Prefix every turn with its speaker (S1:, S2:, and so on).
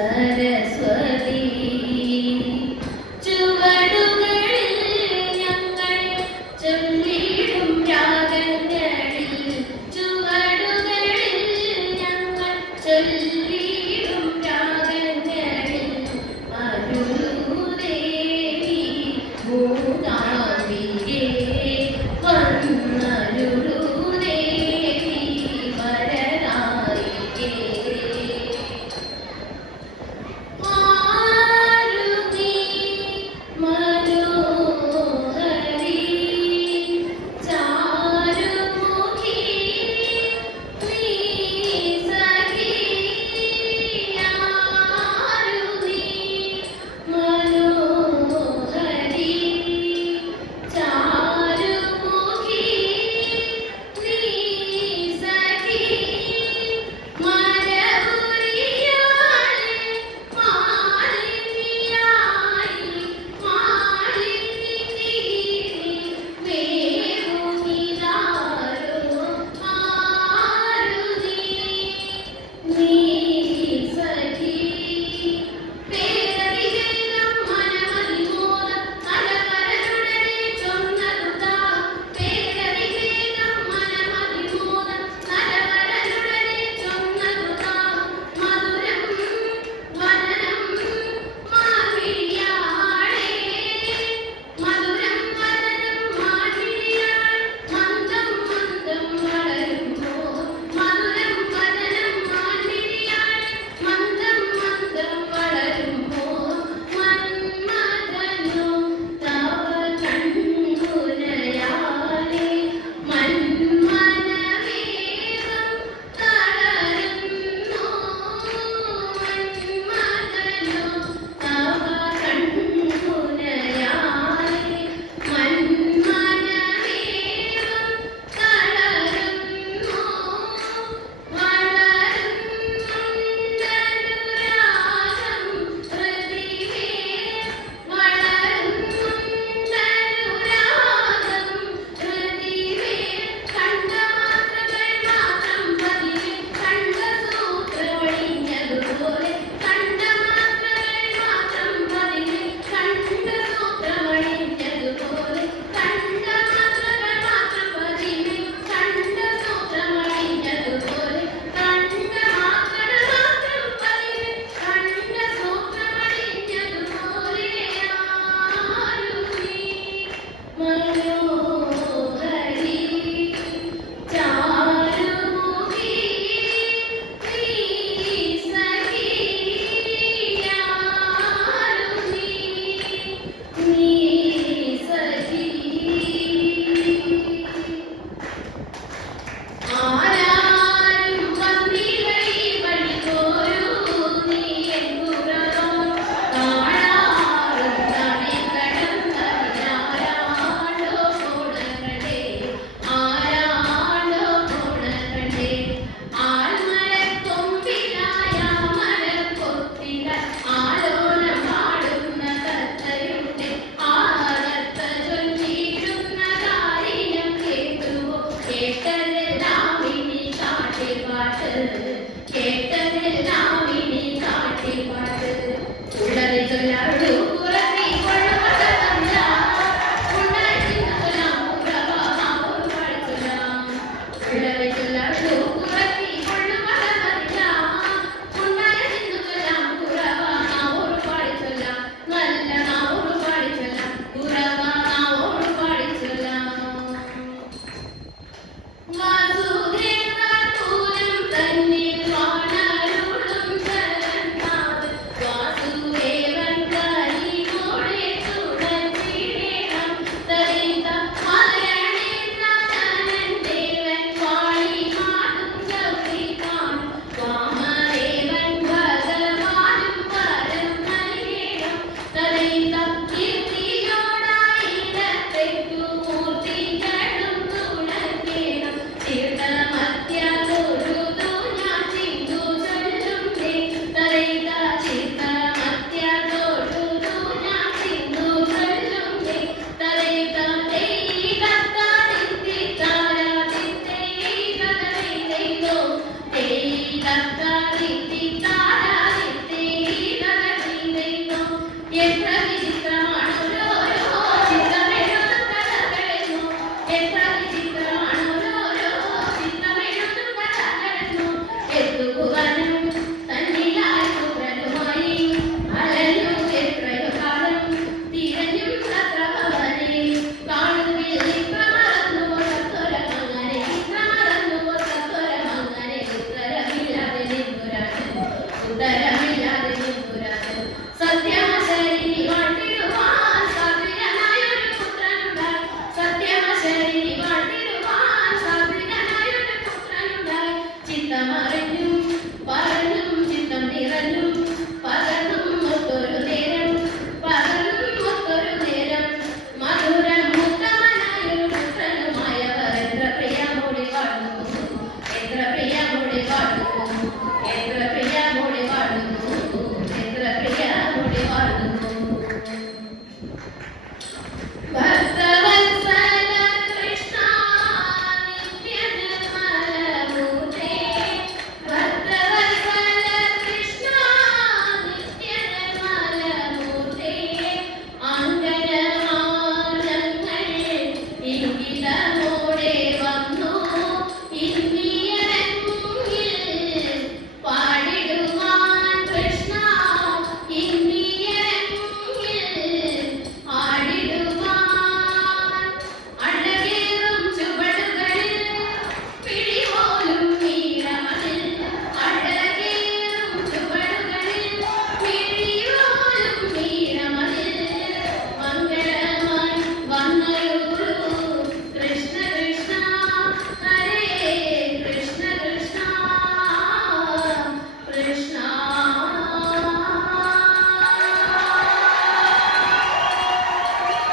S1: And.